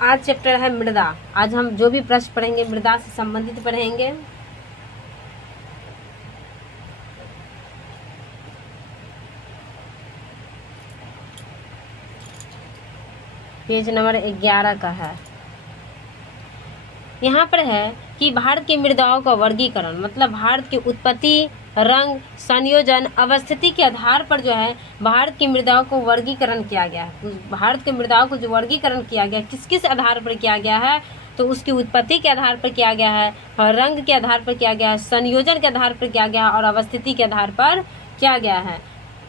आज चैप्टर है मृदा। आज हम जो भी प्रश्न पढ़ेंगे मृदा से संबंधित पढ़ेंगे। पेज नंबर 11 का है। यहाँ पर है कि भारत की मृदाओं का वर्गीकरण, मतलब भारत की उत्पत्ति, रंग, संयोजन, अवस्थिति के आधार पर जो है भारत की मृदाओं को वर्गीकरण किया गया है। भारत की मृदाओं को जो वर्गीकरण किया गया किस किस आधार पर किया गया है, तो उसकी उत्पत्ति के आधार पर किया गया है, और रंग के आधार पर किया गया है, संयोजन के आधार पर किया गया है, और अवस्थिति के आधार पर किया गया है।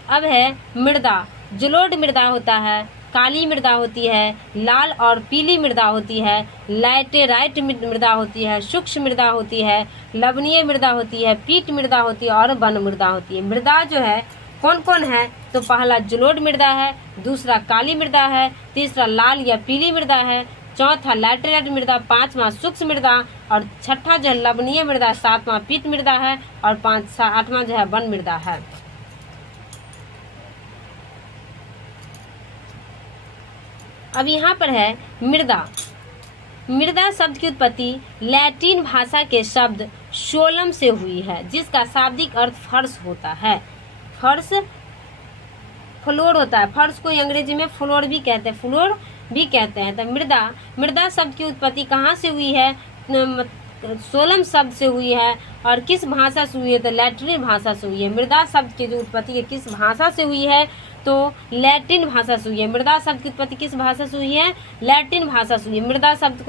अब है मृदा। जलोढ़ मृदा होता है, काली मृदा होती है, लाल और पीली मृदा होती है, लैटेराइट मृदा होती है, सूक्ष्म मृदा होती है, लवणीय मृदा होती है, पीट मृदा होती है, और वन मृदा होती है। मृदा जो है कौन कौन है, तो पहला जलोढ़ मृदा है, दूसरा काली मृदा है, तीसरा लाल या पीली मृदा है, चौथा लैटेराइट मृदा, पांचवा सूक्ष्म मृदा, और छठा जो है लवणीय मृदा, सातवां पीट मृदा है, और आठवां जो है वन मृदा है। अब यहाँ पर है मृदा। मृदा शब्द की उत्पत्ति लैटिन भाषा के शब्द सोलम से हुई है, जिसका शाब्दिक अर्थ फर्श होता है। फर्श फ्लोर होता है, फर्श को अंग्रेजी में फ्लोर भी कहते हैं, फ्लोर भी कहते हैं। तो मृदा शब्द की उत्पत्ति कहाँ से हुई है, सोलम शब्द से हुई है, और किस भाषा से हुई है, तो लैटिन भाषा से हुई है। मृदा शब्द की जो उत्पत्ति किस भाषा से हुई है, तो लैटिन भाषा से हुई है। मृदा शब्द की उत्पत्ति किस भाषा से हुई है, लैटिन भाषा से हुई है। मृदा शब्द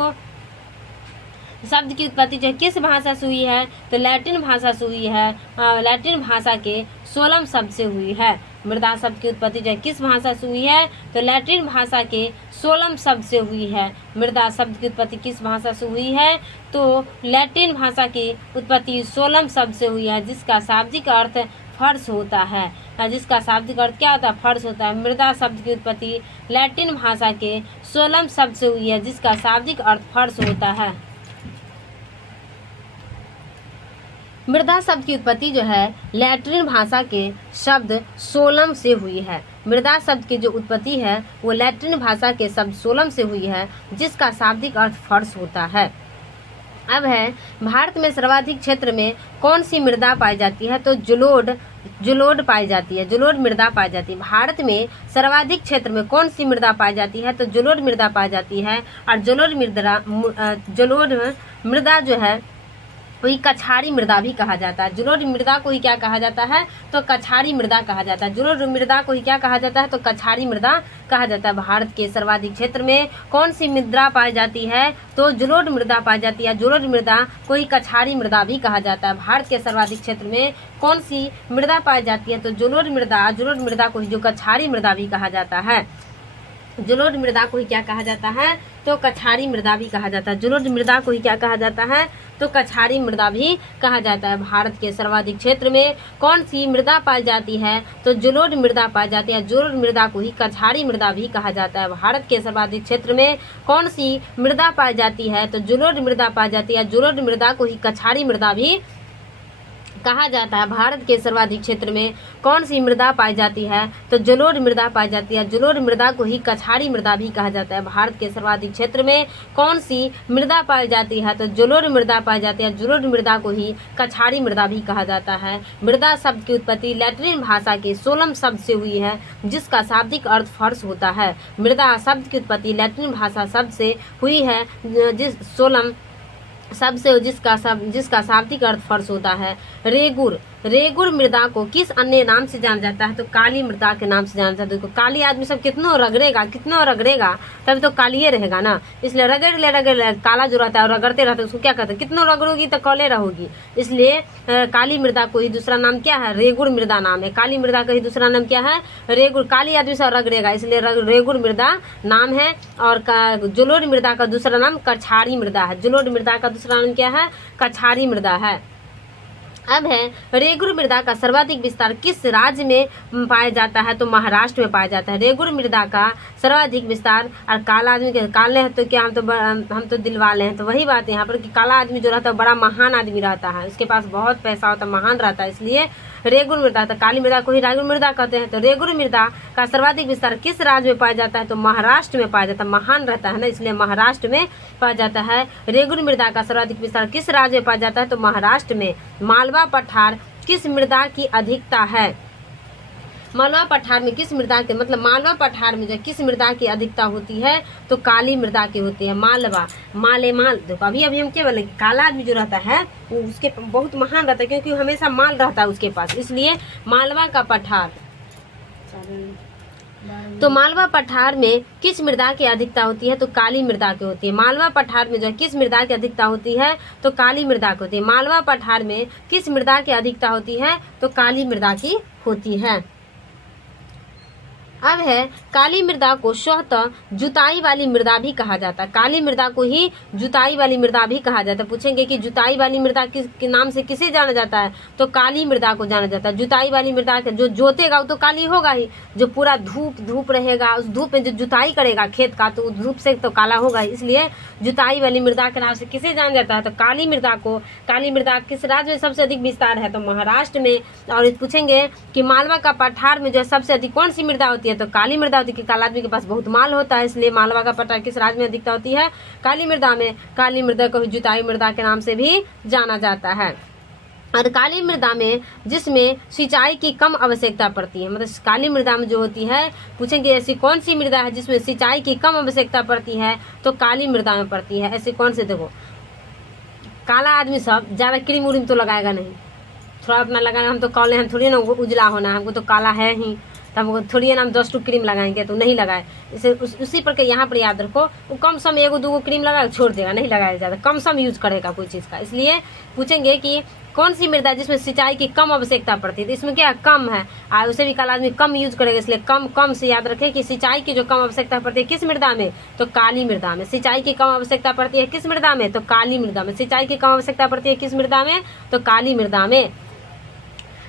की उत्पत्ति जो है किस भाषा से हुई है, तो लैटिन भाषा से हुई है, लैटिन भाषा के सोलम शब्द से हुई है। मृदा शब्द की उत्पत्ति जो है किस भाषा से हुई है, तो लैटिन भाषा के सोलम शब्द से हुई है। मृदा शब्द की उत्पत्ति किस भाषा से हुई है, तो लैटिन भाषा की उत्पत्ति सोलम शब्द से हुई है, जिसका शाब्दिक अर्थ फर्श होता है। जिसका शाब्दिक अर्थ क्या होता है, फर्श होता है। मृदा शब्द की उत्पत्ति लैटिन भाषा के सोलम शब्द से हुई है, जिसका शाब्दिक अर्थ फर्श होता है। मृदा शब्द की उत्पत्ति जो है लैटिन भाषा के शब्द सोलम से हुई है। मृदा शब्द की जो उत्पत्ति है वो लैटिन भाषा के शब्द सोलम से हुई है, जिसका शाब्दिक अर्थ फर्श होता है। अब है भारत में सर्वाधिक क्षेत्र में कौन सी मृदा पाई जाती है, तो जलोढ़ पाई जाती है, जलोढ़ मृदा पाई जाती है। भारत में सर्वाधिक क्षेत्र में कौन सी मृदा पाई जाती है, तो जलोढ़ मृदा पाई जाती है। और जलोढ़ मृदा जो है वही कछारी मृदा भी कहा जाता है। जलोढ़ मृदा को ही क्या कहा जाता है, तो कछारी मृदा कहा जाता है। जलोढ़ मृदा को ही क्या कहा जाता है, तो कछारी मृदा कहा जाता है। भारत के सर्वाधिक क्षेत्र में कौन सी मृदा पाई जाती है, तो जलोढ़ मृदा पाई जाती है। जलोढ़ मृदा को ही कछारी मृदा भी कहा जाता है। भारत के सर्वाधिक क्षेत्र में कौन सी मृदा पाई जाती है, तो जलोढ़ मृदा को ही जो कछारी मृदा भी कहा जाता है। जलोढ़ मृदा को ही क्या कहा जाता है, तो कछारी मृदा भी कहा जाता है। जलोढ़ मृदा को ही क्या कहा जाता है, तो कछारी मृदा भी कहा जाता है। भारत के सर्वाधिक क्षेत्र में कौन सी मृदा पाई जाती है, तो जलोढ़ मृदा पाई जाती है। जलोढ़ मृदा को ही कछारी मृदा भी कहा जाता है। भारत के सर्वाधिक क्षेत्र में कौन सी मृदा पाई जाती है, तो जलोढ़ मृदा पाई जाती है। जलोढ़ मृदा को ही कछारी मृदा भी कहा जाता है। भारत के सर्वाधिक क्षेत्र में कौन सी मृदा पाई जाती है, तो जलोढ़ मृदा पाई जाती है। जलोढ़ मृदा को ही कछारी मृदा भी कहा जाता है। भारत के सर्वाधिक क्षेत्र में कौन सी मृदा पाई जाती है, तो जलोढ़ मृदा पाई जाती है। जलोढ़ मृदा को ही कछारी मृदा भी कहा जाता है। मृदा शब्द की उत्पत्ति लैटिन भाषा के सोलम शब्द से हुई है, जिसका शाब्दिक अर्थ फर्श होता है। मृदा शब्द की उत्पत्ति लैटिन भाषा शब्द से हुई है, जिस सोलम शब्द से जिसका शाब्दिक अर्थ फर्श होता है। रेगुर मृदा को किस अन्य नाम से जाना जाता है, तो काली मृदा के नाम से जाना जाता है। देखो काली आदमी सब कितना रगड़ेगा तब तो कालिए रहेगा ना, इसलिए रगड़ काला जो रहता है और रगड़ते रहते उसको क्या कहते हैं, कितना रगड़ोगी तो काले रहोगी। इसलिए काली मृदा को ही दूसरा नाम क्या है, रेगुर मृदा नाम है। काली मृदा का ही दूसरा नाम क्या है, रेगुर। काली आदमी सब रगड़ेगा इसलिए रेगुर मृदा नाम है। और जलोढ़ मृदा का दूसरा नाम कछारी मृदा है। जलोढ़ मृदा का दूसरा नाम क्या है, कछारी मृदा है। अब है रेगुर मृदा का सर्वाधिक विस्तार किस राज्य में पाया जाता है, तो महाराष्ट्र में पाया जाता है। रेगुर मृदा का सर्वाधिक विस्तार, और काला आदमी के काले हैं तो क्या हम तो दिल वाले हैं, तो वही बात है यहाँ पर कि काला आदमी जो रहता है बड़ा महान आदमी रहता है, उसके पास बहुत पैसा होता है, महान रहता है, इसलिए रेगुर मृदा, तो काली मृदा को ही रेगुर मृदा कहते हैं। तो रेगुर मृदा का सर्वाधिक विस्तार किस राज्य में पाया जाता है? तो महाराष्ट्र में पाया जाता है। महान रहता है ना, इसलिए महाराष्ट्र में पाया जाता है। रेगुर मृदा का सर्वाधिक विस्तार किस राज्य में पाया जाता है? तो महाराष्ट्र में। मालवा पठार किस मृदा की अधिकता है? मालवा पठार में किस मृदा के, मतलब मालवा पठार में जो किस मृदा की अधिकता होती है? तो काली मृदा की होती है। मालवा, माल देखो, अभी हम क्या बोले, काला आदमी जो रहता है उसके बहुत महान रहता है, क्योंकि हमेशा माल रहता है उसके पास, इसलिए मालवा का पठार। तो मालवा पठार में किस मृदा की अधिकता होती है? तो काली मृदा की होती है। मालवा पठार में जो है किस मृदा की अधिकता होती है? तो काली मृदा की होती है। मालवा पठार में किस मृदा की अधिकता होती है? तो काली मृदा की होती है। अब है, काली मृदा को स्वतः जुताई वाली मृदा भी कहा जाता है। काली मृदा को ही जुताई वाली मृदा भी कहा जाता है। पूछेंगे कि जुताई वाली मृदा किस के नाम से किसे जाना जाता है? तो काली मृदा को जाना जाता है। जुताई वाली मृदा जो जोतेगा वो तो काली होगा ही, जो पूरा धूप रहेगा, उस धूप में जो जुताई करेगा खेत का, तो धूप से तो काला होगा ही, इसलिए जुताई वाली मृदा के नाम से किसे जाना जाता है? तो काली मृदा को। काली मृदा किस राज्य में सबसे अधिक विस्तार है? तो महाराष्ट्र में। और पूछेंगे कि मालवा का पठार में जो सबसे अधिक कौन सी मृदा होती है? तो काली मृदा होती है, कि काला आदमी के पास बहुत माल होता है, इसलिए मालवा का पठार किस राज्य में अधिकता होती है? काली मृदा में। काली मृदा को जुताई मृदा के नाम से भी जाना जाता है। और काली मृदा में जिसमें सिंचाई की कम आवश्यकता पड़ती है, मतलब काली मृदा में जो होती है, पूछेंगे ऐसी कौन सी मृदा है जिसमें सिंचाई की कम आवश्यकता पड़ती है? तो काली मृदा में पड़ती है। ऐसे कौन से, देखो काला आदमी सब ज्यादा क्रीम उरीम तो लगाएगा नहीं, थोड़ा अपना लगाना, हम तो काले, हम थोड़ी ना उजला होना, हमको तो काला है ही, तो हमको थोड़ी है ना हम 10 क्रीम लगाएंगे, तो नहीं लगाए। इसे उसी पर के यहाँ पर याद रखो, वो कम सम 1-2 क्रीम लगा छोड़ देगा, नहीं लगाया ज़्यादा, कम सम यूज करेगा कोई चीज़ का। इसलिए पूछेंगे कि कौन सी मृदा जिसमें सिंचाई की कम आवश्यकता पड़ती है? तो इसमें क्या कम है, उसे भी काला आदमी कम यूज करेगा, इसलिए कम से याद रखें कि सिंचाई की जो कम आवश्यकता पड़ती है किस मृदा में? तो काली मृदा में। सिंचाई की कम आवश्यकता पड़ती है किस मृदा में? तो काली मृदा में। सिंचाई की कम आवश्यकता पड़ती है किस मृदा में? तो काली मृदा में।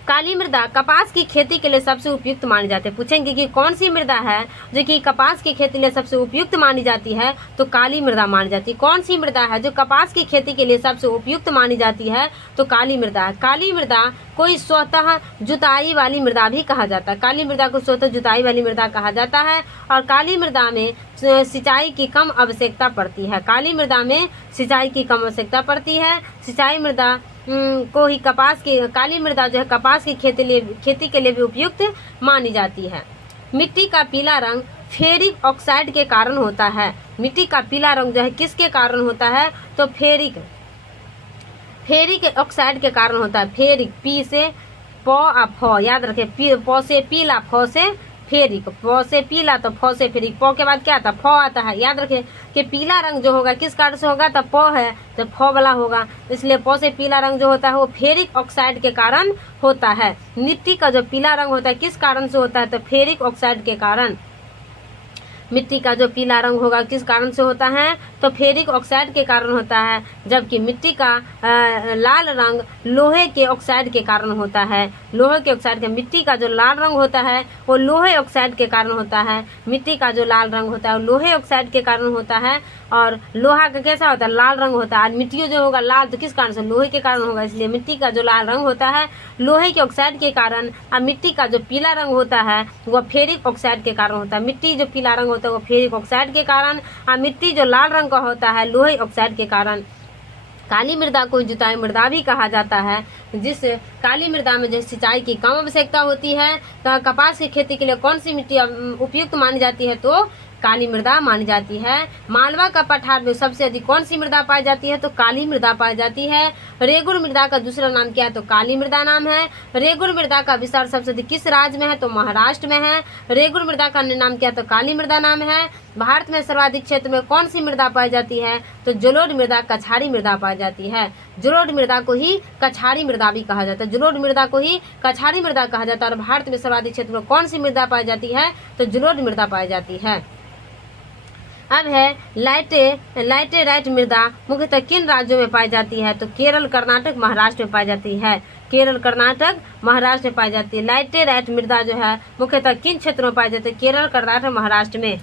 काली मृदा कपास की खेती के लिए सबसे उपयुक्त मानी जाती है। पूछेंगे कि कौन सी मृदा है जो कि कपास की खेती के लिए सबसे उपयुक्त मानी जाती है? तो काली मृदा मानी जाती है। कौन सी मृदा है जो कपास की खेती के लिए सबसे उपयुक्त मानी जाती है? तो काली मृदा है। काली मृदा कोई स्वतः जुताई वाली मृदा भी कहा जाता है। काली मृदा को स्वतः जुताई वाली मृदा कहा जाता है। और काली मृदा में सिंचाई की कम आवश्यकता पड़ती है। काली मृदा में सिंचाई की कम आवश्यकता पड़ती है। सिंचाई मृदा को ही कपास की, काली मृदा जो है कपास की खेती के लिए भी उपयुक्त मानी जाती है। मिट्टी का पीला रंग फेरिक ऑक्साइड के कारण होता है। मिट्टी का पीला रंग जो है किसके कारण होता है? तो फेरिक ऑक्साइड के कारण होता है। फेरिक, पी से प आ फ, याद रखें, प से पीला, फ से फेरिक, प से पीला तो फ से फेरिक, प के बाद क्या आता है? फ आता है। याद रखें कि पीला रंग जो होगा किस कारण से होगा? तो प है तो फ वाला होगा, इसलिए प से पीला रंग जो होता है वो फेरिक ऑक्साइड के कारण होता है। मिट्टी का जो पीला रंग होता है किस कारण से होता है? तो फेरिक ऑक्साइड के कारण। मिट्टी का जो पीला रंग होगा किस कारण से होता है? तो फेरिक ऑक्साइड के कारण होता है। जबकि मिट्टी का लाल रंग लोहे के ऑक्साइड के कारण होता है। लोहे के ऑक्साइड के, मिट्टी का जो लाल रंग होता है वो लोहे ऑक्साइड के कारण होता है। मिट्टी का जो लाल रंग होता है वो लोहे ऑक्साइड के कारण होता है। और लोहा का कैसा होता है? लाल रंग होता है। आज मिट्टी जो होगा लाल तो किस कारण से? लोहे के कारण होगा, इसलिए मिट्टी का जो लाल रंग होता है लोहे के ऑक्साइड के कारण। और मिट्टी का जो पीला रंग होता है वह फेरिक ऑक्साइड के कारण होता है। मिट्टी जो पीला रंग होता है वो फेरिक ऑक्साइड के कारण, और मिट्टी जो लाल रंग का होता है लोहे ऑक्साइड के कारण। काली मृदा को जुताई मृदा भी कहा जाता है। जिस काली मृदा में जो सिंचाई की कम आवश्यकता होती है, तो कपास की खेती के लिए कौन सी मिट्टी उपयुक्त मानी जाती है? तो काली मृदा मानी जाती है। मालवा का पठार में सबसे अधिक कौन सी मृदा पाई जाती है? तो काली मृदा पाई जाती है। रेगुर मृदा का दूसरा नाम क्या है? तो काली मृदा नाम है। रेगुर मृदा का विस्तार सबसे अधिक किस राज्य में है? तो महाराष्ट्र में है। रेगुर मृदा का नाम क्या है? तो काली मृदा नाम है। भारत में सर्वाधिक क्षेत्र में कौन सी मृदा पाई जाती है? तो जलोढ़ मृदा, कछारी मृदा पाई जाती है। जलोढ़ मृदा को ही कछारी मृदा भी कहा जाता है। जलोढ़ मृदा को ही कछारी मृदा कहा जाता है। और भारत में सर्वाधिक क्षेत्र में कौन सी मृदा पाई जाती है? तो जलोढ़ मृदा पाई जाती है। अब है लैटेराइट मृदा मुख्यतः किन राज्यों में पाई जाती है? तो केरल, कर्नाटक, महाराष्ट्र में पाई जाती है। केरल, कर्नाटक, महाराष्ट्र में पाई जाती है। लैटेराइट मृदा जो है मुख्यतः किन क्षेत्रों में पाई जाती है? केरल, कर्नाटक, महाराष्ट्र में।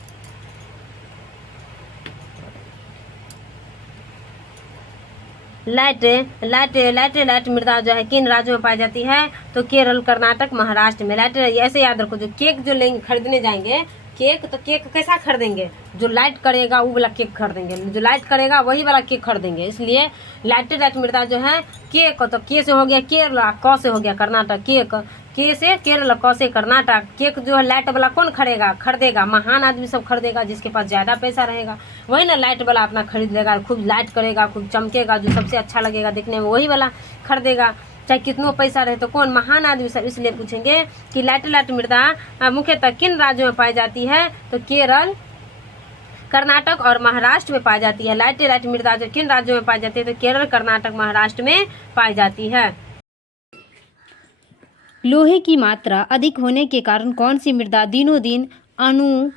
लैटेराइट मृदा जो है किन राज्यों में पाई जाती है? तो केरल, कर्नाटक, महाराष्ट्र में। लैटेराइट ऐसे याद रखो, जो केक जो लेंगे खरीदने जाएंगे केक, तो केक कैसा खरीदेंगे? जो लाइट करेगा वो वाला केक खरीदेंगे, जो लाइट करेगा वही वाला केक खरीदेंगे। इसलिए लैटेराइट मृदा जो है केक, तो के से हो गया केरला, क से हो गया कर्नाटक, केक के से केरल, क से कर्नाटक। केक जो है लाइट वाला कौन खरीदेगा? महान आदमी सब खरीदेगा, जिसके पास ज्यादा पैसा रहेगा वही ना लाइट वाला अपना खरीद लेगा, खूब लाइट करेगा, खूब चमकेगा, जो सबसे अच्छा लगेगा देखने में वही वाला खरीदेगा, चाहे कितनों पैसा रहे। तो कौन? महान आदमी सब। इसलिए पूछेंगे कि लैटेराइट मृदा मुख्यतः किन राज्यों में पाई जाती है? तो केरल, कर्नाटक और महाराष्ट्र में पाई जाती है। लैटेराइट मृदा जो किन राज्यों में पाई जाती है? तो केरल, कर्नाटक, महाराष्ट्र में पाई जाती है। लोहे की मात्रा अधिक होने के कारण कौन सी मृदा दिनों दिन अनूर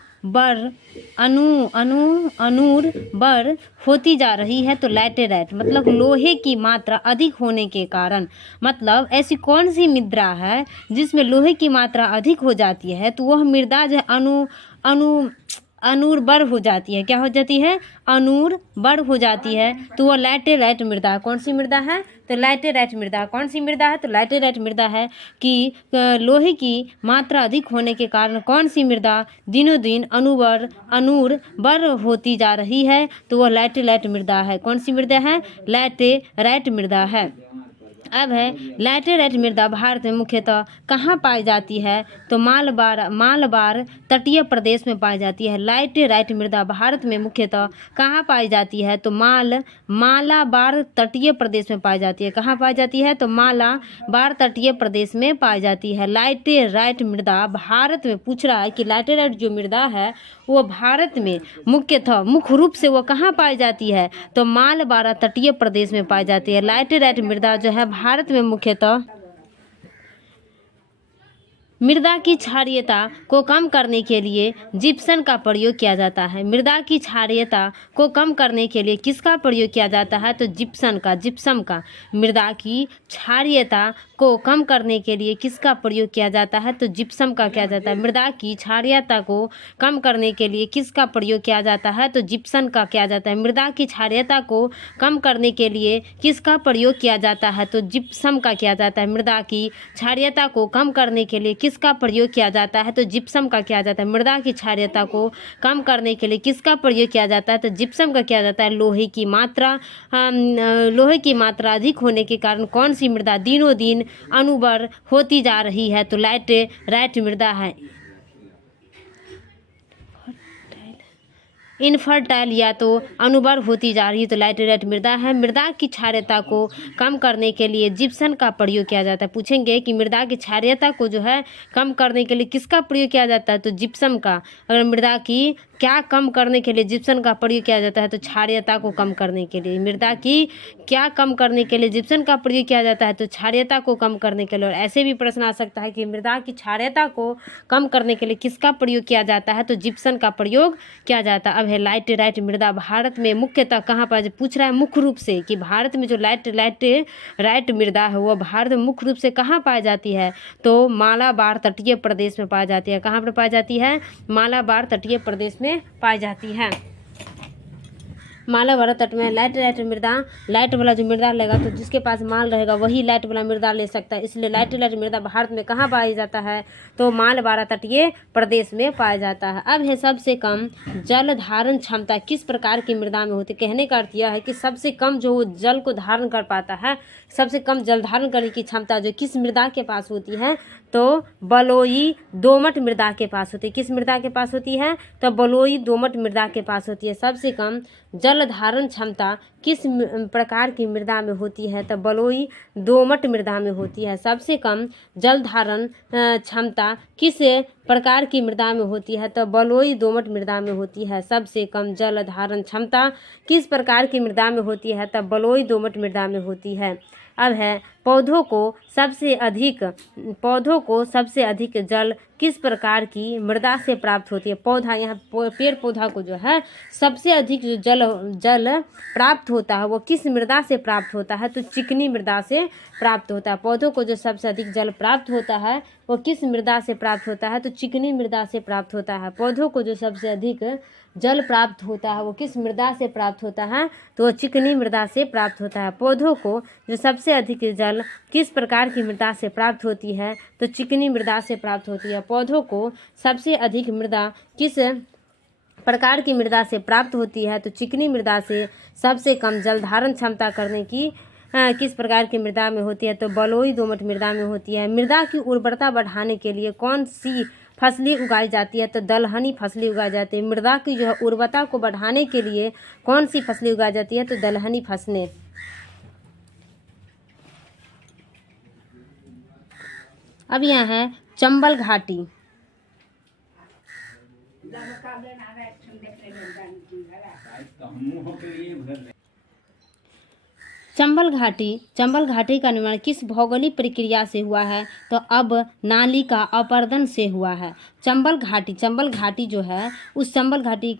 होती जा रही है? तो लैटेराइट। मतलब लोहे की मात्रा अधिक होने के कारण, मतलब ऐसी कौन सी मृदा है जिसमें लोहे की मात्रा अधिक हो जाती है? तो वह मृदा जो है अनूर्बर हो जाती है। क्या हो जाती है? अनूर्बर हो जाती है। तो वह लैटेराइट मृदा कौन सी मृदा है? तो लैटेराइट मृदा कौन सी मृदा है? तो लैटेराइट मृदा है कि लोहे की मात्रा अधिक होने के कारण कौन सी मृदा दिनों दिन अनूर्बर होती जा रही है? तो वह लैटेराइट मृदा है। कौन सी मृदा है? लैटेराइट मृदा है। अब है लैटेराइट मृदा भारत में मुख्यतः कहाँ पाई जाती है? तो मालाबार तटीय प्रदेश में पाई जाती है। लैटेराइट मृदा भारत में मुख्यतः कहाँ पाई जाती है? तो मालाबार तटीय प्रदेश में पाई जाती है। कहाँ पाई जाती है? तो मालाबार तटीय प्रदेश में पाई जाती है। लैटेराइट मृदा भारत में, पूछ रहा है कि लैटेराइट जो मृदा है वो भारत में मुख्य रूप से वो कहाँ पाई जाती है? तो मालाबार तटीय प्रदेश में पाई जाती है। लैटेराइट मृदा जो है भारत में मुख्यतः मृदा की क्षारीयता को कम करने के लिए जिप्सम का प्रयोग किया जाता है। मृदा की क्षारीयता को कम करने के लिए किसका प्रयोग किया जाता है? तो जिप्सम का। मृदा की क्षारीयता को कम करने के लिए किसका प्रयोग किया जाता है? तो जिप्सम का किया जाता है। मृदा की क्षारीयता को कम करने के लिए किसका प्रयोग किया जाता है? तो जिप्सम का किया जाता है। मृदा की क्षारीयता को कम करने के लिए किसका प्रयोग किया जाता है? तो जिप्सम का किया जाता है। मृदा की क्षारीयता को कम करने के लिए किसका प्रयोग किया जाता है? तो जिप्सम का किया जाता है। मृदा की क्षारीयता को कम करने के लिए किसका प्रयोग किया जाता है? तो जिप्सम का किया जाता है। लोहे की मात्रा अधिक होने के कारण कौन सी मृदा दिनों दिन अनूर्वर होती जा रही है? तो लैटेराइट मृदा है। इनफर्टाइल या तो अनूर्वर होती जा रही है, तो लैटेराइट मृदा है। मृदा की क्षारीयता को कम करने के लिए जिप्सम का प्रयोग किया जाता है। पूछेंगे कि मृदा की क्षारीयता को जो है कम करने के लिए किसका प्रयोग किया जाता है? तो जिप्सम का। अगर मृदा की क्या कम करने के लिए जिप्सम का प्रयोग किया जाता है? तो क्षारीयता को कम करने के लिए। मृदा की क्या कम करने के लिए जिप्सम का प्रयोग किया जाता है? तो क्षारीयता को कम करने के लिए। और ऐसे भी प्रश्न आ सकता है कि मृदा की क्षारीयता को कम करने के लिए किसका प्रयोग किया जाता है? तो जिप्सम का प्रयोग किया जाता है। अब है लैटेराइट मृदा भारत में मुख्यतः कहाँ पर, पूछ रहा है मुख्य रूप से कि भारत में जो लैटेराइट मृदा है वो भारत में मुख्य रूप से कहाँ पाई जाती है? तो मालाबार तटीय प्रदेश में पाई जाती है। कहाँ पर पाई जाती है? मालाबार तटीय प्रदेश में पाई जाती है। मालाबार तट में लैटेराइट मृदा, लाइट वाला जो मृदा लेगा तो जिसके पास माल रहेगा वही लाइट वाला मृदा ले सकता है। इसलिए लैटेराइट मृदा भारत में कहाँ पाया जाता है? तो मालाबार तटीय प्रदेश में पाया जाता है। अब है सबसे कम जल धारण क्षमता किस प्रकार की मृदा में होती है? कहने का अर्थ यह है कि सबसे कम जो जल को धारण कर पाता है, सबसे कम जल धारण करने की क्षमता जो किस मृदा के पास होती है? तो बलुई दोमट मृदा के पास होती है। किस मृदा के पास होती है? तो बलुई दोमट मृदा के पास होती है। सबसे कम जल धारण क्षमता किस प्रकार की मृदा में होती है? तो बलुई दोमट मृदा में होती है। सबसे कम जल धारण क्षमता किस प्रकार की मृदा में होती है? तो बलुई दोमट मृदा में होती है। सबसे कम जल धारण क्षमता किस प्रकार की मृदा में होती है? तो बलुई दोमट मृदा में होती है। अब है पौधों को सबसे अधिक जल किस प्रकार की मृदा से प्राप्त होती है। पौधा, यहाँ पेड़ पौधा को जो है सबसे अधिक जो जल प्राप्त होता है वो किस मृदा से प्राप्त होता है, तो चिकनी मृदा से प्राप्त होता है। पौधों को जो सबसे अधिक जल प्राप्त होता है वो किस मृदा से प्राप्त होता है, तो चिकनी मृदा से प्राप्त होता है। पौधों को जो सबसे अधिक जल प्राप्त होता है वो किस मृदा से प्राप्त होता है, तो वो चिकनी मृदा से प्राप्त होता है। पौधों को जो सबसे अधिक जल किस प्रकार की मृदा से प्राप्त होती है, तो चिकनी मृदा से प्राप्त होती है। पौधों को सबसे अधिक मृदा किस प्रकार की मृदा से प्राप्त होती है, तो चिकनी मृदा से। सबसे कम जल धारण क्षमता करने की किस प्रकार की मृदा में होती है, तो बलुई दोमट मृदा में होती है। मृदा की उर्वरता बढ़ाने के लिए कौन सी फसलें उगाई जाती है, तो दलहनी फसलें उगाई जाती है। मृदा की जो है उर्वरता को बढ़ाने के लिए कौन सी फसलें उगाई जाती है, तो दलहनी फसलें। अब यहाँ है चंबल घाटी। चंबल घाटी का निर्माण किस भौगोलिक प्रक्रिया से हुआ है, तो अब नाली का अपरदन से हुआ है। चंबल घाटी जो है उस चंबल घाटी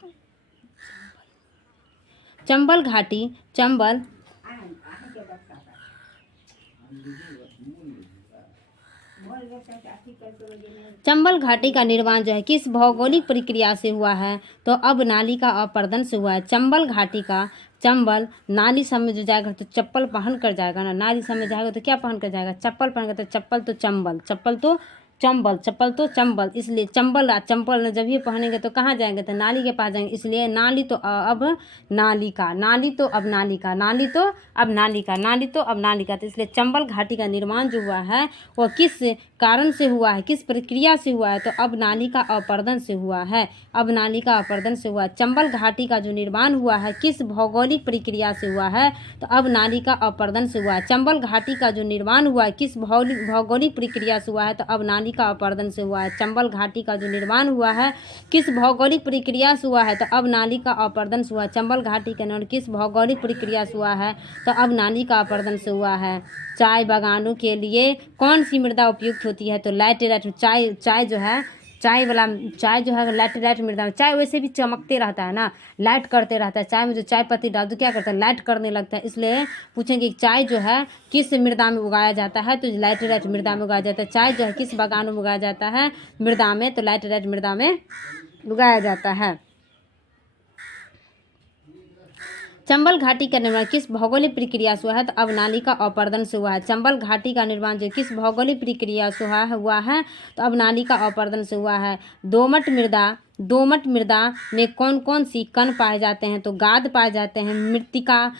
का निर्माण जो है किस भौगोलिक प्रक्रिया से हुआ है, तो अब नाली का अपरदन से हुआ है। चंबल घाटी का चंबल नाली सब में जो जाएगा तो चप्पल पहन कर जाएगा ना, नाली सब में जाएगा तो क्या पहन कर जाएगा, चप्पल पहन कर। तो चप्पल तो चंबल, इसलिए चंपल जब भी पहनेंगे तो कहाँ जाएंगे, तो नाली के पास जाएंगे। इसलिए नाली तो अब नाली का। तो इसलिए चंबल घाटी का निर्माण जो हुआ है वो किस कारण से हुआ है, किस प्रक्रिया से हुआ है, तो अब नाली का अपरदन से हुआ है। चंबल घाटी का जो निर्माण हुआ है किस भौगोलिक प्रक्रिया से हुआ है, तो अब नाली का अपरदन से हुआ है। चंबल घाटी का जो निर्माण हुआ है किस भौगोलिक प्रक्रिया से हुआ है, तो अब नाली का अपरदन से हुआ है। चंबल घाटी का जो निर्माण हुआ है किस भौगोलिक प्रक्रिया से हुआ है, तो अब नाली का अपरदन से हुआ है। चंबल घाटी का निर्माण किस भौगोलिक प्रक्रिया से हुआ है, तो अब नाली का अपरदन से हुआ है। चाय बागानों के लिए कौन सी मृदा उपयुक्त होती है, तो लैटेराइट। चाय जो है लैटेराइट मृदा में। चाय वैसे भी चमकते रहता है ना, लाइट करते रहता है। चाय में जो चाय पत्ती डाल दो क्या करता है, लाइट करने लगता है। इसलिए पूछेंगे कि चाय जो है किस मृदा में उगाया जाता है, तो लैटेराइट मृदा में उगाया जाता है। चाय जो है किस बागानों में उगाया जाता है, मृदा में, तो लैटेराइट मृदा में उगाया जाता है। चंबल घाटी का निर्माण किस भौगोलिक प्रक्रिया से हुआ है, तो अब नाली का अपरदन से हुआ है। चंबल घाटी का निर्माण जो किस भौगोलिक प्रक्रिया से हुआ है, तो अब नाली का अपरदन से हुआ है। दोमट मृदा में कौन कौन सी कण पाए जाते हैं, तो गाद पाए जाते हैं, मृत्तिका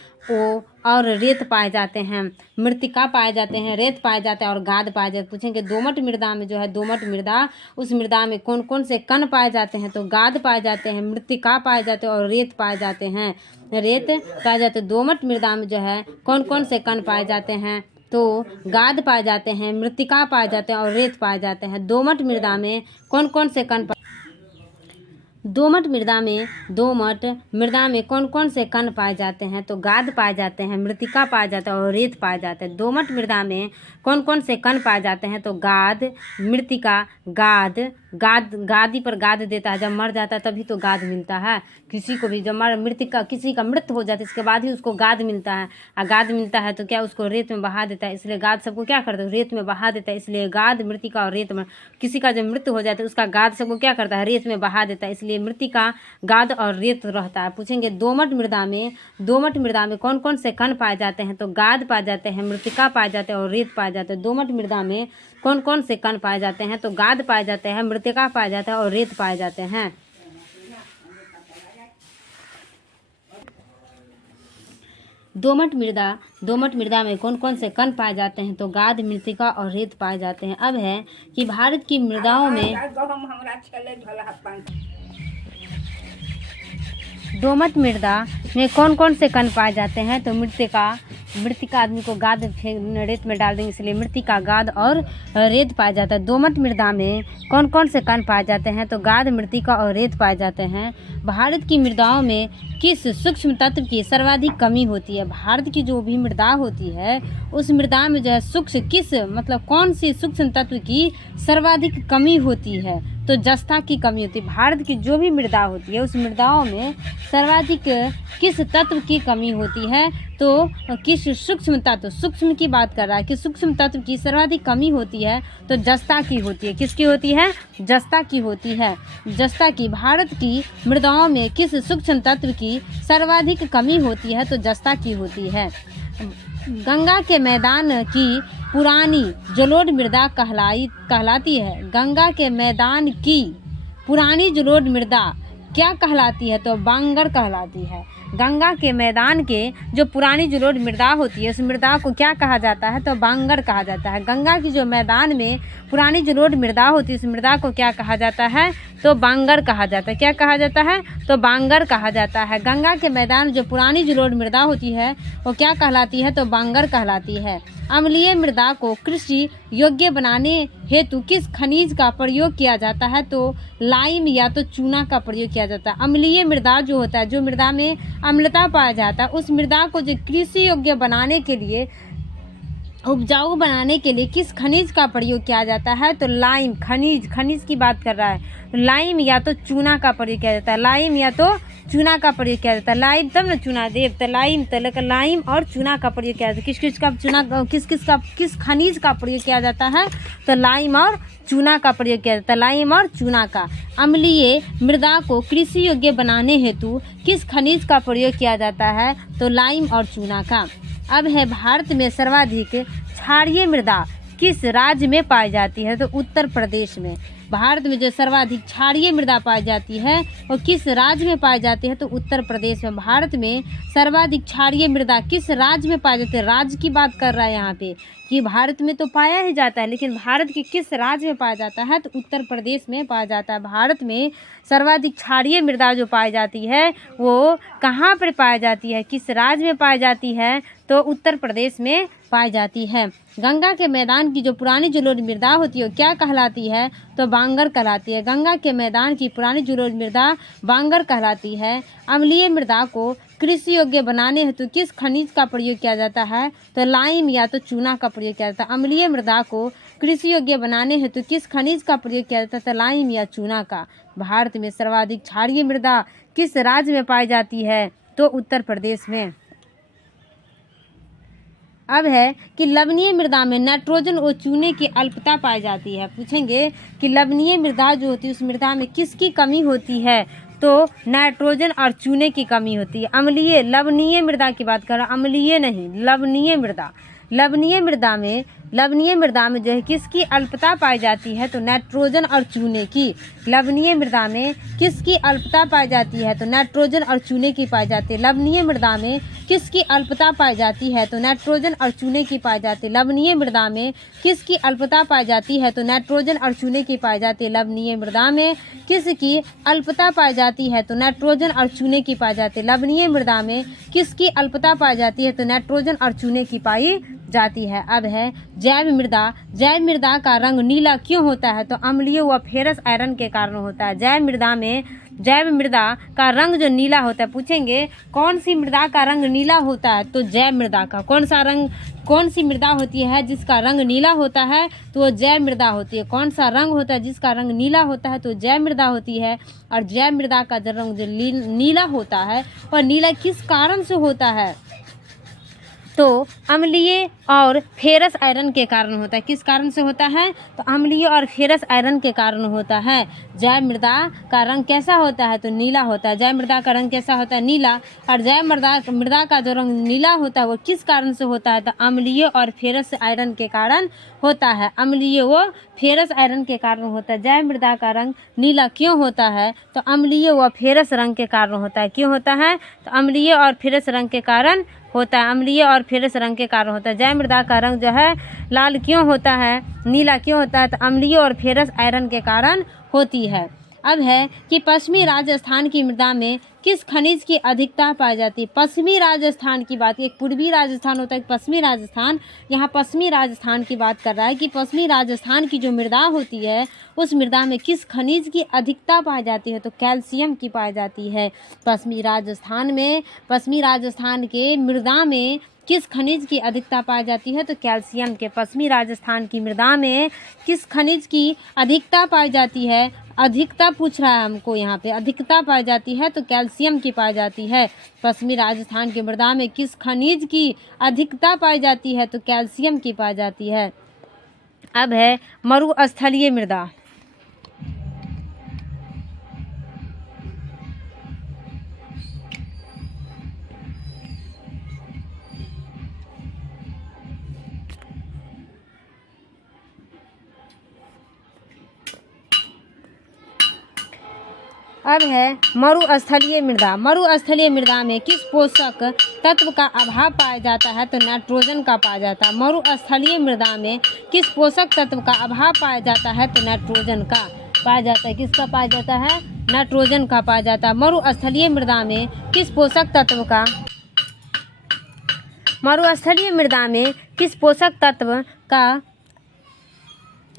और रेत पाए जाते हैं। मृत्तिका पाए जाते हैं, रेत पाए जाते हैं और गाद पाए जाते हैं। पूछेंगे दोमट मृदा में जो है दोमट मृदा, उस मृदा में कौन कौन से कण पाए जाते हैं, तो गाद पाए जाते हैं, मृत्तिका पाए जाते हैं और रेत पाए जाते हैं। दोमट मृदा में जो है कौन कौन से कण पाए जाते हैं, तो गाद पाए जाते हैं, मृत्तिका पाए जाते हैं और रेत पाए जाते हैं। दोमट मृदा में कौन कौन से कण दोमट मृदा में कौन कौन से कण पाए जाते हैं, तो गाद पाए जाते हैं, मृत्तिका पाए जाता है और रेत पाए जाते हैं। दोमट मृदा में कौन कौन से कण पाए जाते हैं, तो गाद, मृत्तिका, गादी पर गाद देता है। जब मर जाता है तभी तो गाद मिलता है किसी को भी। जब किसी का मृत्यु हो जाता है इसके बाद ही उसको गाद मिलता है। और गाद मिलता है तो क्या उसको रेत में बहा देता है। इसलिए गाद सबको क्या करता है, रेत में बहा देता है। इसलिए गाद, मृत्तिका और रेत में, किसी का जब मृत्यु हो जाता है उसका गाद सबको क्या करता है, रेत में बहा देता है। इसलिए मृत्तिका, गाद और रेत रहता है। पूछेंगे दोमट मृदा में कौन कौन से कण पाए जाते हैं, तो गाद पाए जाते हैं, मृत्तिका पाए जाते हैं और रेत पाए जाते हैं। दोमट मृदा में कौन कौन से कण पाए जाते हैं, तो गाद पाए जाते हैं, मृत्तिका पाए जाता है और रेत पाए जाते हैं। दोमट मृदा में कौन कौन से कण पाए जाते हैं, तो गाद, मृत्तिका और रेत पाए जाते हैं। अब है कि भारत की मृदाओं में दोमट मृदा में कौन कौन से कण पाए जाते हैं, तो मृत्तिका, मृतिका आदमी को गाद रेत में डाल देंगे, इसलिए मृतिका, गाद और रेत पाया जाता है। दोमट मृदा में कौन कौन से कण पाए जाते हैं? तो गाद, मृतिका और रेत पाए जाते हैं। भारत की मृदाओं में किस सूक्ष्म तत्व की सर्वाधिक कमी होती है? भारत की जो भी मृदा होती है उस मृदा में जो है सूक्ष्म मतलब कौन सी सूक्ष्म तत्व की सर्वाधिक कमी होती है? तो जस्ता की कमी होती है। भारत की जो भी मृदा होती है उस मृदाओं में सर्वाधिक किस तत्व की कमी होती है? तो किस सूक्ष्म तत्व, सूक्ष्म की बात कर रहा है कि सूक्ष्म तत्व की सर्वाधिक कमी होती है तो जस्ता की होती है। किसकी होती है? जस्ता की होती है। जस्ता की। भारत की मृदाओं में किस सूक्ष्म तत्व की सर्वाधिक कमी होती है? तो जस्ता की होती है। गंगा के मैदान की पुरानी जलोढ़ मृदा कहलाती है। गंगा के मैदान की पुरानी जलोढ़ मृदा क्या कहलाती है? तो बांगर कहलाती है। गंगा के मैदान के जो पुरानी जलोढ़ मृदा होती है उस मृदा को क्या कहा जाता है? तो बांगर कहा जाता है। गंगा की जो मैदान में पुरानी जलोढ़ मृदा होती है उस मृदा को क्या कहा जाता है? तो बांगर कहा जाता है। क्या कहा जाता है? तो बांगर कहा जाता है। गंगा के मैदान में जो पुरानी जलोढ़ मृदा होती है वो क्या कहलाती है? तो बांगर कहलाती है। अम्लीय मृदा को कृषि योग्य बनाने हेतु किस खनिज का प्रयोग किया जाता है? तो लाइम या तो चूना का प्रयोग किया जाता है। अम्लीय मृदा जो होता है, जो मृदा में अम्लता पाया जाता है, उस मृदा को जो कृषि योग्य बनाने के लिए, उपजाऊ बनाने के लिए किस खनिज का प्रयोग किया जाता है? तो लाइम, खनिज की बात कर रहा है। लाइम या तो चूना का प्रयोग किया जाता है। लाइम या तो चूना का प्रयोग किया जाता है। लाइम तब न चूना देव, तो लाइम और चूना का प्रयोग किया जाता है। किस खनिज का प्रयोग किया जाता है? तो लाइम और चूना का प्रयोग किया जाता है। लाइम और चूना का। अम्लीय मृदा को कृषि योग्य बनाने हेतु किस खनिज का प्रयोग किया जाता है? तो लाइम और चूना का। अब है भारत में सर्वाधिक क्षारीय मृदा किस राज्य में पाई जाती है? तो उत्तर प्रदेश में। भारत में जो सर्वाधिक क्षारीय मृदा पाई जाती है वो किस राज्य में पाई जाती है? तो उत्तर प्रदेश में। भारत में सर्वाधिक क्षारीय मृदा किस राज्य में पाई जाती है? राज्य की बात कर रहा है यहाँ पे कि भारत में तो पाया ही जाता है, लेकिन भारत के किस राज्य में पाया जाता है? तो उत्तर प्रदेश में पाया जाता है। भारत में सर्वाधिक क्षारीय मृदा जो पाई जाती है वो कहाँ पर पाई जाती है? किस राज्य में पाई जाती है? तो उत्तर प्रदेश में पाई जाती है। गंगा के मैदान की जो पुरानी जलोढ़ मृदा होती है वो क्या कहलाती है? तो बांगर कहलाती है। गंगा के मैदान की पुरानी जलोढ़ मृदा बांगर कहलाती है। अम्लीय मृदा को कृषि योग्य बनाने हेतु किस खनिज का प्रयोग किया जाता है? तो लाइम या तो चूना का प्रयोग किया जाता है। अम्लीय मृदा को कृषि योग्य बनाने हेतु किस खनिज का प्रयोग किया जाता है? तो लाइम या चूना का। भारत में सर्वाधिक क्षारीय मृदा किस राज्य में पाई जाती है? तो उत्तर प्रदेश में। अब है कि लवणीय मृदा में नाइट्रोजन और चूने की अल्पता पाई जाती है। पूछेंगे कि लवणीय मृदा जो होती है उस मृदा में किसकी कमी होती है? तो नाइट्रोजन और चूने की कमी होती है। अम्लीय, लवणीय मृदा की बात कर रहा हूं, अम्लीय नहीं, लवणीय मृदा। लवणीय मृदा में जो है किसकी अल्पता पाई जाती है? तो नाइट्रोजन और चूने की। लवणीय मृदा में किसकी अल्पता पाई जाती है? तो नाइट्रोजन और चूने की पाई जाती है। लवणीय मृदा में किसकी अल्पता पाई जाती है? तो नाइट्रोजन और चूने की पाई जाती है। लवणीय मृदा में किसकी अल्पता पाई जाती है? तो नाइट्रोजन और चूने की पाई जाती है। लवणीय मृदा में किसकी अल्पता पाई जाती है? तो नाइट्रोजन और चूने की पाई जाती है। लवणीय मृदा में किसकी अल्पता पाई जाती है? तो नाइट्रोजन और चूने की पाई जाती है। अब है जैव मृदा। जैव मृदा का रंग नीला क्यों होता है? तो अम्लीय व फेरस आयरन के कारण होता है। जैव मृदा का रंग जो नीला होता है, पूछेंगे कौन सी मृदा का रंग नीला होता है? तो जैव मृदा का। कौन सी मृदा होती है जिसका रंग नीला होता है? तो वो जैव मृदा होती है। कौन सा रंग होता है जिसका रंग नीला होता है? तो जैव मृदा होती है। और जैव मृदा का जो रंग जो नीला होता है वह नीला किस कारण से होता है? तो अम्लीय और फेरस आयरन के कारण होता है। किस कारण से होता है? तो अम्लीय और फेरस आयरन के कारण होता है। जैव मृदा का रंग कैसा होता है? तो नीला होता है। जैव मृदा का रंग कैसा होता है? नीला। और जैव मृदा का जो रंग नीला होता है वो किस कारण से होता है? तो अम्लीय और फेरस आयरन के कारण होता है। अम्लीय व फेरस आयरन के कारण होता है। जैव मृदा का रंग नीला क्यों होता है? तो अम्लीय व फेरस रंग के कारण होता है। क्यों होता है? तो अम्लीय और फेरस रंग के कारण होता है। अम्लीय और फेरस रंग के कारण होता है। जैव मृदा का रंग जो है लाल क्यों होता है, नीला क्यों होता है? तो अम्लीय और फेरस आयरन के कारण होती है। अब है कि पश्चिमी राजस्थान की मृदा में किस खनिज की अधिकता पाई जाती है? पश्चिमी राजस्थान की बात, एक पूर्वी राजस्थान होता है, एक पश्चिमी राजस्थान। यहाँ पश्चिमी राजस्थान की बात कर रहा है कि पश्चिमी राजस्थान की जो मृदा होती है उस मृदा में किस खनिज की अधिकता पाई जाती है? तो कैल्शियम की पाई जाती है। पश्चिमी राजस्थान के मृदा में किस खनिज की अधिकता पाई जाती है? तो कैल्शियम के। पश्चिमी राजस्थान की मृदा में किस खनिज की अधिकता पाई जाती है? अधिकता पूछ रहा है हमको, यहाँ पे अधिकता पाई जाती है तो कैल्शियम की पाई जाती है। पश्चिमी राजस्थान की मृदा में किस खनिज की अधिकता पाई जाती है? तो कैल्शियम की पाई जाती है। अब है मरुस्थलीय मृदा। अब है मरुस्थलीय मृदा। मरुस्थलीय मृदा में किस पोषक तत्व का अभाव पाया जाता है? तो नाइट्रोजन का पाया जाता है। मरुस्थलीय मृदा में किस पोषक तत्व का अभाव पाया जाता है? तो नाइट्रोजन का पाया जाता है। किसका पाया जाता है? नाइट्रोजन का पाया जाता है। मरुस्थलीय मृदा में किस पोषक तत्व का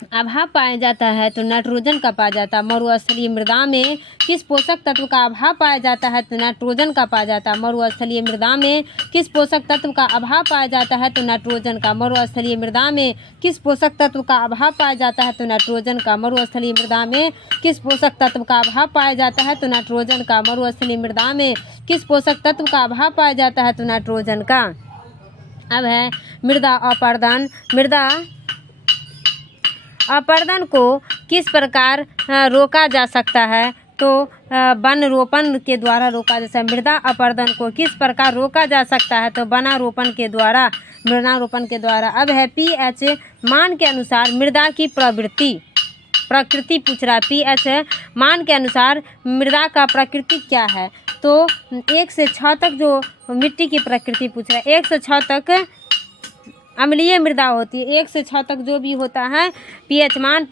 अभाव पाया जाता है? तो नाइट्रोजन का पाया जाता है। मरुस्थलीय मृदा में किस पोषक तत्व का अभाव पाया जाता है? तो नाइट्रोजन का पाया जाता है। मरुस्थलीय मृदा में किस पोषक तत्व का अभाव पाया जाता है? तो नाइट्रोजन का। मरुस्थलीय मृदा में किस पोषक तत्व का अभाव पाया जाता है? तो नाइट्रोजन का। मरुस्थलीय मृदा में किस पोषक तत्व का अभाव पाया जाता है? तो नाइट्रोजन का। मरुस्थलीय मृदा में किस पोषक तत्व का अभाव पाया जाता है? तो नाइट्रोजन का। अब है मृदा अपरदन। मृदा अपरदन को किस प्रकार रोका जा सकता है? तो वन रोपण के द्वारा रोका जा सकता है। मृदा अपरदन को किस प्रकार रोका जा सकता है? तो वनारोपण के द्वारा। अब है पीएच मान के अनुसार मृदा की प्रकृति पूछ रहा है। पीएच मान के अनुसार मृदा का प्रकृति क्या है? तो 1 से 6 तक जो मिट्टी की प्रकृति पूछ रहा है। 1 से 6 तक अम्लीय मृदा होती है। 1 से 6 तक जो भी होता है पीएच मान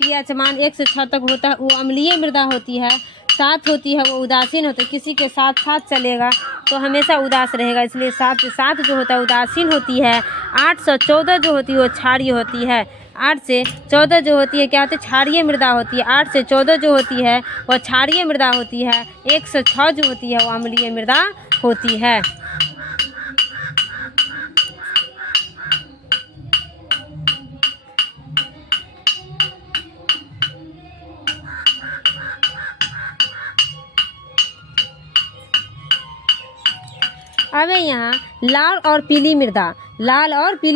1 से 6 तक होता है वो अम्लीय मृदा होती है। 7 होती है वो उदासीन होती है। किसी के साथ चलेगा तो हमेशा उदास रहेगा, इसलिए 7 से 7 जो होता है उदासीन होती है। 8 से 14 जो होती है वो क्षारीय होती है। 8 से 14 जो होती है क्या होती है? क्षारीय मृदा होती है। 8 से 14 जो होती है वो क्षारीय मृदा होती है। 1 से 6 जो होती है वो अम्लीय मृदा होती है। अब यहाँ लाल और पीली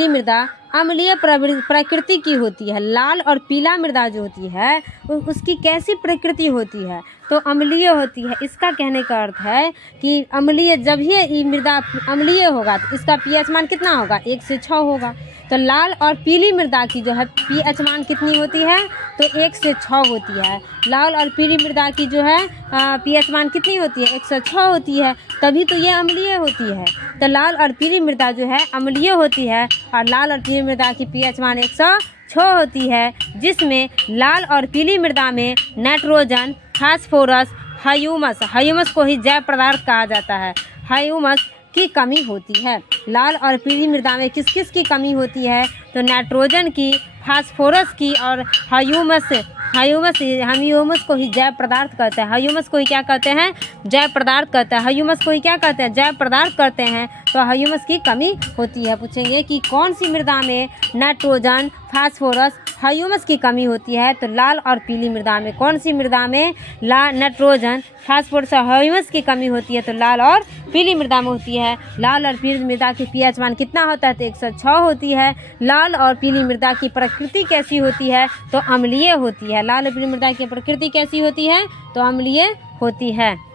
मृदा अम्लीय प्रकृति की होती है। लाल और पीला मृदा जो होती है उसकी कैसी प्रकृति होती है? तो अम्लीय होती है। इसका कहने का अर्थ है कि अम्लीय, जब ये मृदा अम्लीय होगा तो इसका पीएच मान कितना होगा? 1 से 6 होगा। तो लाल और पीली मृदा की जो है पीएच मान कितनी होती है? तो 1 से 6 होती है। लाल और पीली मृदा की जो है पीएच मान कितनी होती है? 1 से 6 होती है, तभी तो ये अम्लीय होती है। तो लाल और पीली मृदा जो है अम्लीय होती है और लाल और पीली मृदा की पीएच मान 106 होती है, जिसमें लाल और पीली मृदा में नाइट्रोजन, फास्फोरस, ह्यूमस को ही जैव पदार्थ कहा जाता है। ह्यूमस की कमी होती है। लाल और पीली मृदा में किस किस की कमी होती है? तो नाइट्रोजन की, फास्फोरस की और ह्यूमस को ही जैव पदार्थ कहते हैं। ह्यूमस को ही क्या कहते हैं? जैव पदार्थ कहते हैं। ह्यूमस को ही क्या कहते हैं? जैव पदार्थ कहते हैं। तो ह्यूमस की कमी होती है। पूछेंगे कि कौन सी मृदा में नाइट्रोजन, फास्फोरस, ह्यूमस की कमी होती है? तो लाल और पीली मृदा में। कौन सी मृदा में नाइट्रोजन, फास्फोरस और ह्यूमस की कमी होती है? तो लाल और पीली मृदा में होती है। लाल और पीली मृदा की पीएच मान कितना होता है? तो 106 होती है। लाल और पीली मृदा की प्रकृति कैसी होती है? तो अम्लीय होती है। लाल और पीली मृदा की प्रकृति कैसी होती है? तो अम्लीय होती है।